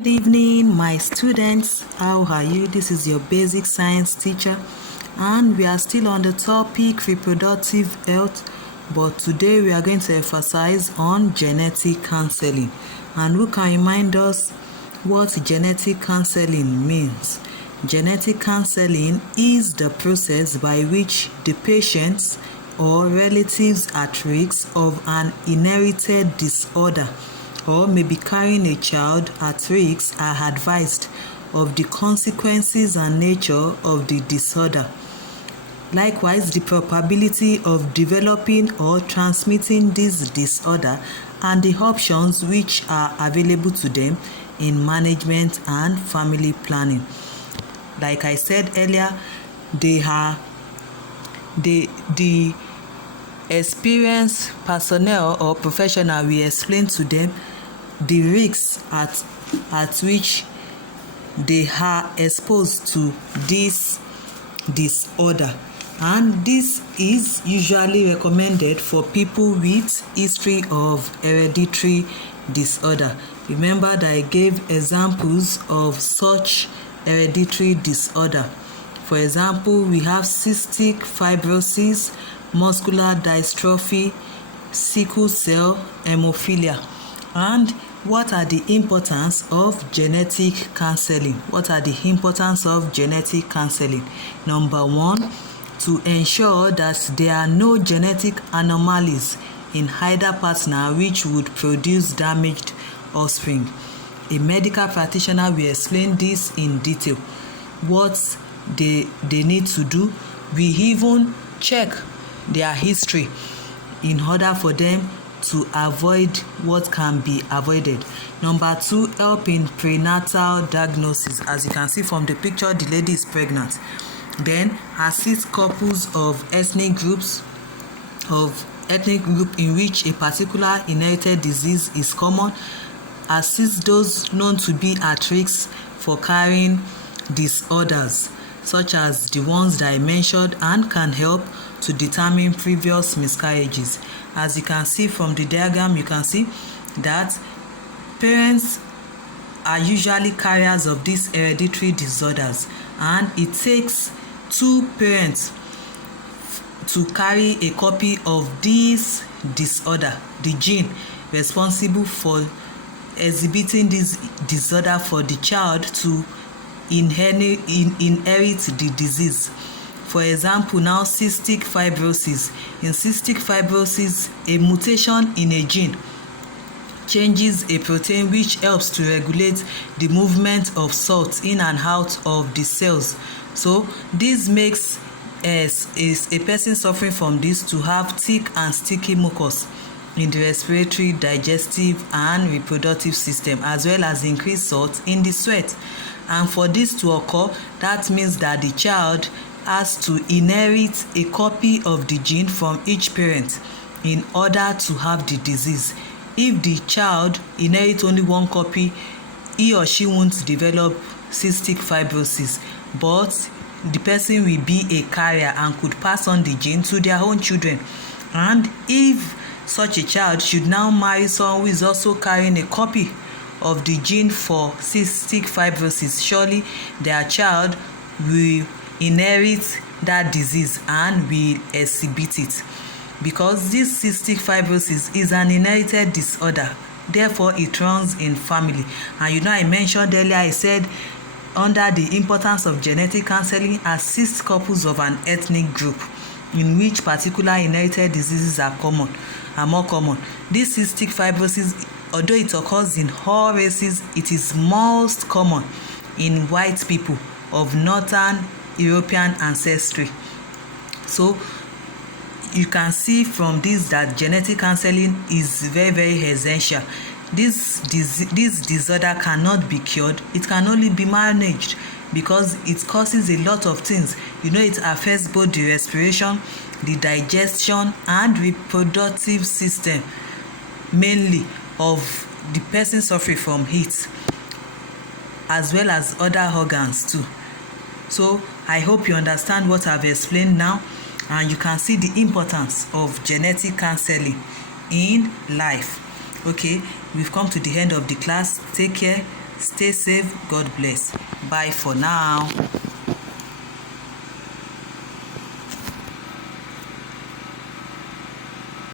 Good evening, my students. How are you? This is your basic science teacher, and we are still on the topic reproductive health, but today we are going to emphasize on genetic counseling. And who can remind us what genetic counseling means? Genetic counseling is the process by which the patients or relatives at risk of an inherited disorder or may be carrying a child at risk are advised of the consequences and nature of the disorder. Likewise, the probability of developing or transmitting this disorder and the options which are available to them in management and family planning. Like I said earlier, the experienced personnel or professional will explain to them the risks at which they are exposed to this disorder, and this is usually recommended for people with history of hereditary disorder. Remember that I gave examples of such hereditary disorder. For example, we have cystic fibrosis, muscular dystrophy, sickle cell, hemophilia. And what are the importance of genetic counseling? What are the importance of genetic counseling? Number one, to ensure that there are no genetic anomalies in either partner which would produce damaged offspring. A medical practitioner will explain this in detail. What they need to do. We even check their history in order for them to avoid what can be avoided. Number two, help in prenatal diagnosis. As you can see from the picture, the lady is pregnant. Then assist couples of ethnic group in which a particular inherited disease is common. Assist those known to be at risk for carrying disorders such as the ones that I mentioned, and can help to determine previous miscarriages. As you can see from the diagram, you can see that parents are usually carriers of these hereditary disorders, and it takes two parents to carry a copy of this disorder, the gene responsible for exhibiting this disorder, for the child to inherit the disease. For example, now cystic fibrosis. In cystic fibrosis, a mutation in a gene changes a protein which helps to regulate the movement of salt in and out of the cells. So this makes a person suffering from this to have thick and sticky mucus in the respiratory, digestive and reproductive system, as well as increased salt in the sweat. And for this to occur, that means that the child has to inherit a copy of the gene from each parent in order to have the disease. If the child inherits only one copy, he or she won't develop cystic fibrosis, but the person will be a carrier and could pass on the gene to their own children. And if such a child should now marry someone who is also carrying a copy of the gene for cystic fibrosis, surely their child will inherit that disease and will exhibit it, because this cystic fibrosis is an inherited disorder. Therefore, it runs in family. And I mentioned earlier, I said under the importance of genetic counseling, assist couples of an ethnic group in which particular inherited diseases are more common. This cystic fibrosis, although it occurs in all races, it is most common in white people of Northern European ancestry. So you can see from this that genetic counseling is very, very essential. This disorder cannot be cured. It can only be managed, because it causes a lot of things. It affects both the respiration, the digestion and reproductive system, mainly of the person suffering from heat, as well as other organs too. So I hope you understand what I've explained now, and you can see the importance of genetic counseling in life. Okay, we've come to the end of the class. Take care Stay safe. God bless. Bye for now.